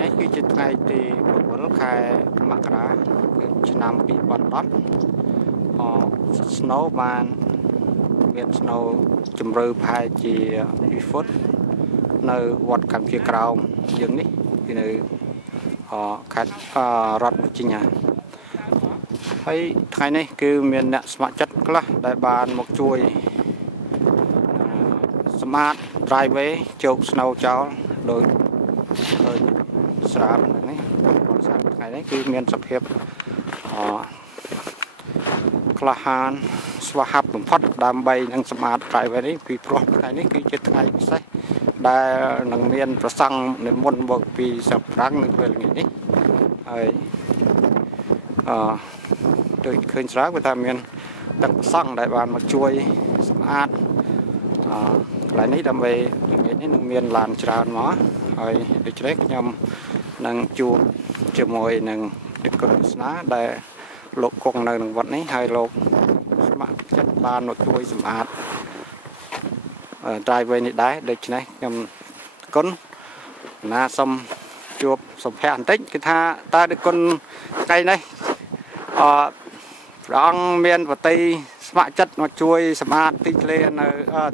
នេះគឺជាថ្ងៃទី9 ខែមករាឆ្នាំ2010snow បានមាន snow ជម្រៅប្រហែលជា2 ฟุตនៅវត្តកម្ពុជាក្រោមយើងនេះគឺនៅខេត្តរដ្ឋវិជ្ជាហើយថ្ងៃនេះគឺមានអ្នកស្ម័គ្រចិត្តខ្លះដែលបានមកជួយសម្អាត driveway ជោគ snow ចោលដោយស្រាបនេះថ្ងៃនេះគឺមានសភាពក្លាហានស្វាហាប់បំផុតដើម្បីនឹងសម្អាត driveway នេះពីព្រោះថ្ងៃនេះគឺជាថ្ងៃពិសេសដែលនឹងមានប្រសង់និមន្តមកពីស្រុកប្រាំងនៅពេលល្ងាចនេះហើយដូចឃើញស្រាប់គឺថាមានទឹកប្រសង់ដែលបានមកជួយសម្អាតកន្លែងនេះដើម្បីល្ងាចនេះនឹងមានឡានច្រើនមកហើយដូច្នេះខ្ញុំនឹងជួបជាមួយនឹងទឹកកកស្នាដែលលោកគង់នៅក្នុងវត្តនេះហើយលោកស្ម័គ្រចិត្តបានមកជួយសម្អាត driveway នេះដែរដូច្នេះខ្ញុំគុណណាសូមជួបសុភ័ក្របន្តិចគឺថាតើគុណថ្ងៃនេះព្រះអង្គមានបតីស្ម័គ្រចិត្តមកជួយសម្អាតទីធ្លានៅ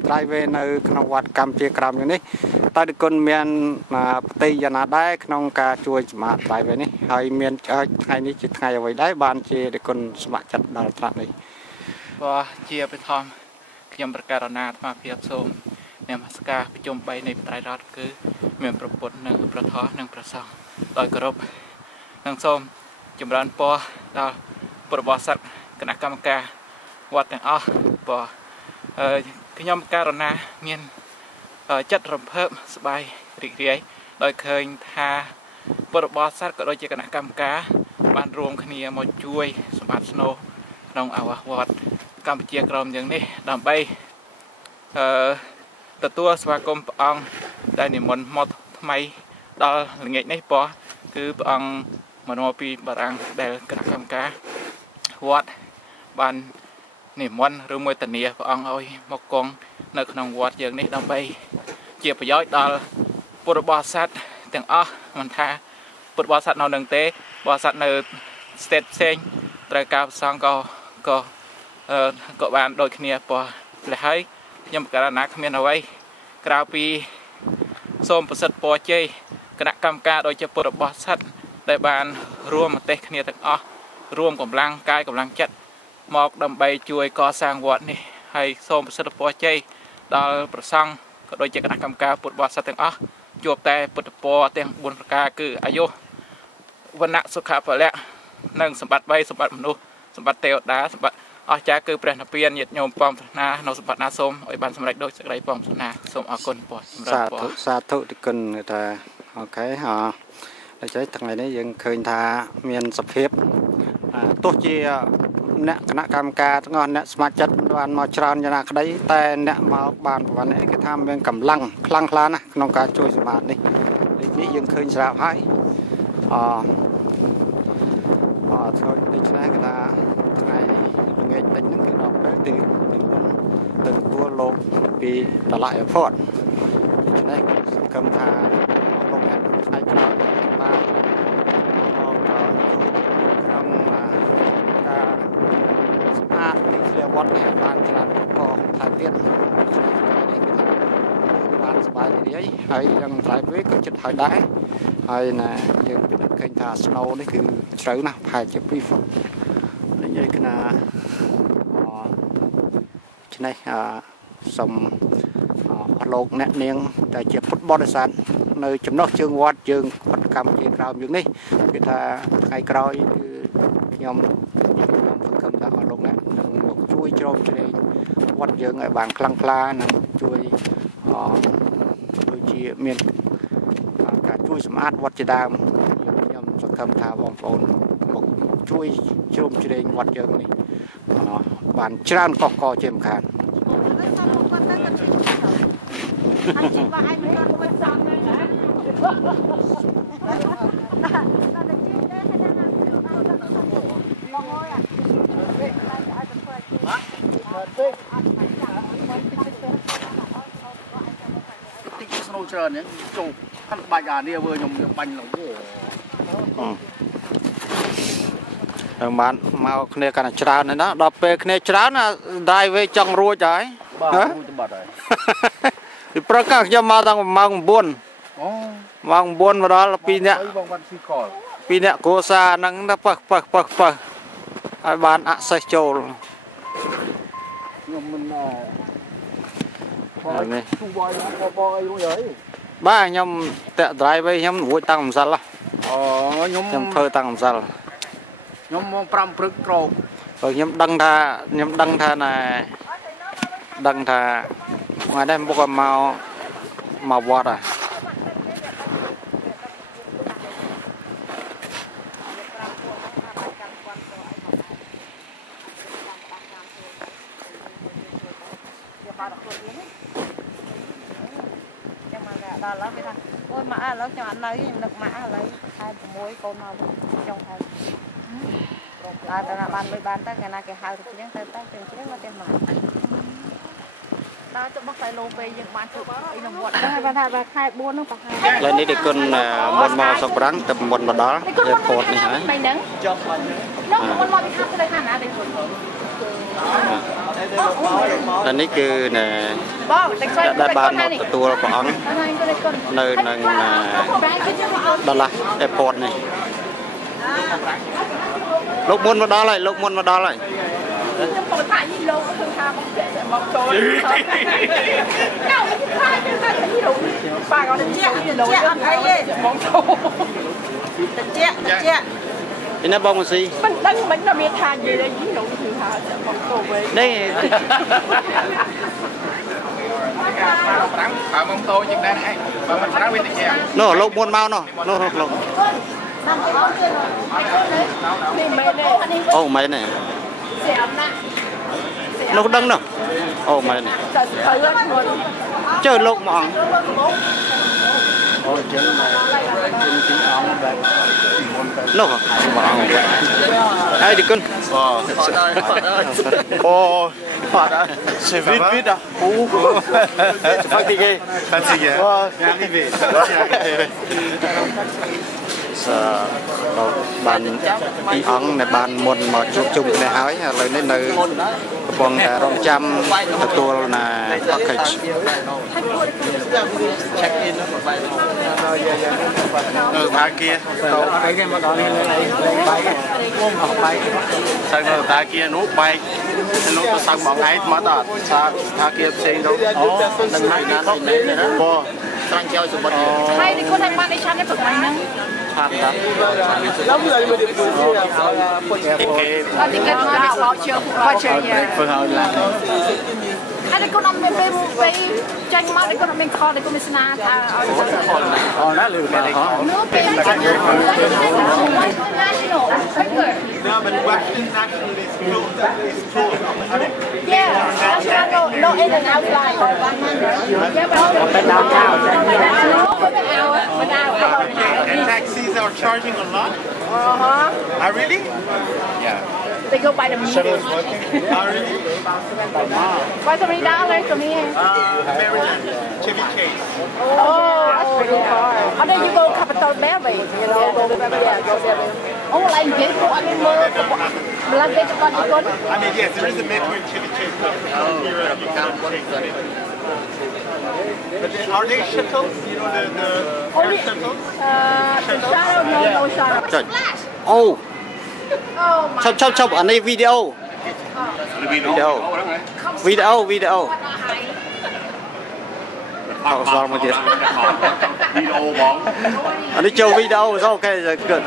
driveway នៅក្នុងវត្តកម្ពុជាក្រោមនេះតើគុណមានបតីយ៉ាងណាដែរក្នុងការជួយសម្អាត driveway នេះហើយមានថ្ងៃនេះជាថ្ងៃអ្វីដែរបានជាគុណស្ម័គ្រចិត្តដល់ត្រាស់នេះបាទជាបឋមខ្ញុំប្រកាសណាអាត្មាភាពសូមនមស្ការប្រជុំ3នៃត្រៃរតន៍គឺមានប្រពុតនិងប្រធោះនិងប្រសង់ដោយគោរពនិងសូមចម្រើនពរដល់ពុទ្ធបរិស័ទគណៈកម្មការវត្តទាំងអស់បាទខ្ញុំករណាមានចិត្តរំភើបសប្បាយរីករាយដោយឃើញថាពុទ្ធបរិស័ទក៏ដូចជាគណៈកម្មការបានរួមគ្នាមកជួយសម្អាតស្នូក្នុងអាវាសវត្តកម្ពុជាក្រោមយ៉ាងនេះដើម្បីទទួលស្វាគមន៍ព្រះអង្គដែលនិមន្តមកថ្មីដល់ល្ងាចនេះប៉ុគឺព្រះអង្គមកពីបារាំងដែលគណៈកម្មការវត្តបាននិមន្តឬមួយធានាព្រះអង្គឲ្យមកគង់នៅក្នុងវត្តយើងនេះដើម្បីជាប្រយោជន៍ដល់ពុទ្ធបរិស័ទទាំងអស់មិនថាពុទ្ធបរិស័ទនៅនឹងទេបរិស័ទនៅ state ផ្សេងត្រូវការប្រសង់ក៏បានដូចគ្នាប៉ុលះហើយខ្ញុំប្រកាសណាគ្មានអ្វីក្រៅពីសូមប្រសិទ្ធពរជ័យគណៈកម្មការដោយជាពុទ្ធបរិស័ទដែលបានរួមប្រទេសគ្នាទាំងអស់រួមកម្លាំងកាយកម្លាំងចិត្តមកដើម្បីជួយកសាងវត្តនេះហើយសូមប្រសិទ្ធពរជ័យដល់ប្រសង់ក៏ដូចជាគណៈកម្មការពុទ្ធបរិស័ទទាំងអស់ជួបតែពុទ្ធពរទាំង4ប្រការគឺអាយុវណ្ណៈសុខៈពលៈនិងសម្បត្តិ3សម្បត្តិមនុស្សសម្បត្តិទេវតាសម្បត្តិអស្ចារ្យគឺព្រះនិព្វានញាតិញោមបងប្រាថ្នានៅសម្បត្តិណាសូមឲ្យបានសម្រេចដោយសេចក្តីបងប្រាថ្នាសូមអរគុណពរចម្រើនពរសាធុគុណថាអូខេដូច្នេះថ្ងៃនេះយើងឃើញថាមានសភាពទោះជាអ្នកគណៈកម្មការទាំងអស់អ្នកស្ម័គ្រចិត្តបានមកច្រើនយ៉ាងណាក្តីតែអ្នកមកបានប្រហែលនេះគេថាមានកម្លាំងខ្លាំងក្លាណាស់ក្នុងការជួយសម្អាតនេះដូចនេះយើងឃើញស្រាប់ហើយធ្វើដូច្នេះគេថាថ្ងៃល្ងាចតិចហ្នឹងគឺដល់ពេលទៅទទួលលោកពីតឡាអេផតដូច្នេះសង្ឃឹមថាលោកអ្នកថ្ងៃក្រោយបានក្នុងការសម្អាតទីធ្លាវត្តនេះបានច្រើនក៏ថែទៀតបានសប្បាយរីករាយហើយនឹងថ្លៃវិញក៏ចិត្តហើយដែរហើយណាយើងពិនិត្យឃើញថា snow នេះគឺជ្រៅណាស់ប្រហែលជា2 ฟุตនិយាយថាឆ្នេះសូមអរលោកអ្នកនាងដែលជាពុទ្ធបរិស័ទនៅចំណុះជើងវត្តយើងវត្តកម្ពុជាក្រោមយើងនេះគឺថាថ្ងៃក្រោយគឺខ្ញុំសង្ឃឹមថាអរលោកអ្នកនឹងមកជួយជ្រោមជ្រែងវត្តយើងឲ្យបានខ្លាំងក្លានិងជួយដូចជាមានការជួយសម្អាតវត្តជាដើមខ្ញុំសង្ឃឹមថាបងប្អូនមកជួយជ្រោមជ្រែងវត្តយើងនេះបានច្រើនកកកជាមិនខានច្រើនហ្នឹងជោគ បាច់អានេះវើខ្ញុំបាញ់លោកដល់បានមកគ្នាកាន់តែច្រើនហើយណាដល់ពេលគ្នាច្រើនណាដាយវេចង់រួចហើយបាទរួចបាត់ហើយពីព្រឹកខ្ញុំមកតាំងម៉ោង 9 ម៉ោង 9 មកដល់2នាក់បងបាត់ស៊ីខល2នាក់គ្រួសារហ្នឹងទៅប៉ះឲ្យបានអាក់សេសចូលខ្ញុំមិននេះទូបងបងអីរួចហើយបាទខ្ញុំតាក់ drive វិញខ្ញុំរួចតាំងម្សិលអូខ្ញុំធ្វើតាំងម្សិលខ្ញុំមក5ព្រឹកក្រោកព្រោះខ្ញុំដឹងថាណែដឹងថាថ្ងៃនេះមុខឲ្យមកវត្តហ่ะដល់ឡើយគេថាអូយម៉ាក់ឥឡូវខ្ញុំអត់នៅខ្ញុំនឹកម៉ាក់ឥឡូវខែ6កូនមកចុងខែដល់តែបានលុយបានទៅកាលណាគេហៅទៅជ្រៀងទៅជ្រៀងមកទេមកដល់ទៅបោះតែលោពេលយើងបានជួបអីក្នុងវត្តហ្នឹងបានថាខែ4ហ្នឹងប្រហែលឡើយនេះទីគុណមុនមកសុកប្រាំងទៅមុនមកដល់ទៅពតនេះហើយមិនហ្នឹងចុះមកនោះមុនមកពីខាងទៅខាងណាទៅតែនេះគឺណែដែលបានទទួលព្រះអង្គនៅនឹងដល់ឡាអេពតនេះលោកមុនមកដល់ហើយខ្ញុំបងថាយីលោកគឺថាមកចូលនៅខាងគឺថាយីលោកប៉ាគាត់ជែកយីលោកអត់អីទេបងចូលតិចនេះណាបងមកស៊ីមិនដឹងមិនដល់មានថាយីលោកគឺថាមកចូលវិញនេះ5មកតូចជាងដែរឯងបើមិនប្រាំវាតិចនោះលោកមុនមកនោះលោកអូមែនទេនោះដឹងនោះអូមែនទេជើលោកមកអង្គអូចឹងទីអង្គបែបនោះមកអង្គហើយទីគុណអូc'est vite fatigué arrivé បានពីអង្គដែលបានមុនមកជួបជុំគ្នាហើយឥឡូវនេះនៅកំពុងតែរងចាំទទួលណា package check in តាគៀទៅអីគេមកដល់នេះបែកទៅតាគៀនោះបែកនោះទៅសាំងបងឯងមកដល់តាគៀផ្សេងទៅអូនឹងណាណាបងស្រាញ់ចោលសម្បត្តិហើយនេះគាត់ថាបានឯឆាននេះប្រហែលហ្នឹងឆានតាឡើងលើមកទីគេអត់ទីគេមកបោកជើងធ្វើឲ្យឡើងហើយគាត់អត់មានពេលចាញ់មកគាត់អត់មានខលគាត់មានស្នាថាឲ្យអូណាលើគេខលនោះពេលចាញ់មក national no but Western national is closed yeah national no in and outside but downtown and taxis are charging a lot really yeah they go by the minute. Really? Why $3 for me? Maryland, Chevy Chase. Oh, that's pretty far. And then you go Capitol Beltway, you know, go there. Oh, like this, I mean, yes, there is a metro in Chevy Chase. But are they shuttles? You know, the air shuttles? The shuttle, no shuttle. Oh. Chụp ở đây video sao mà kìa ở đây chơi video sao ok rồi good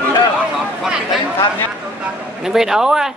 nên video á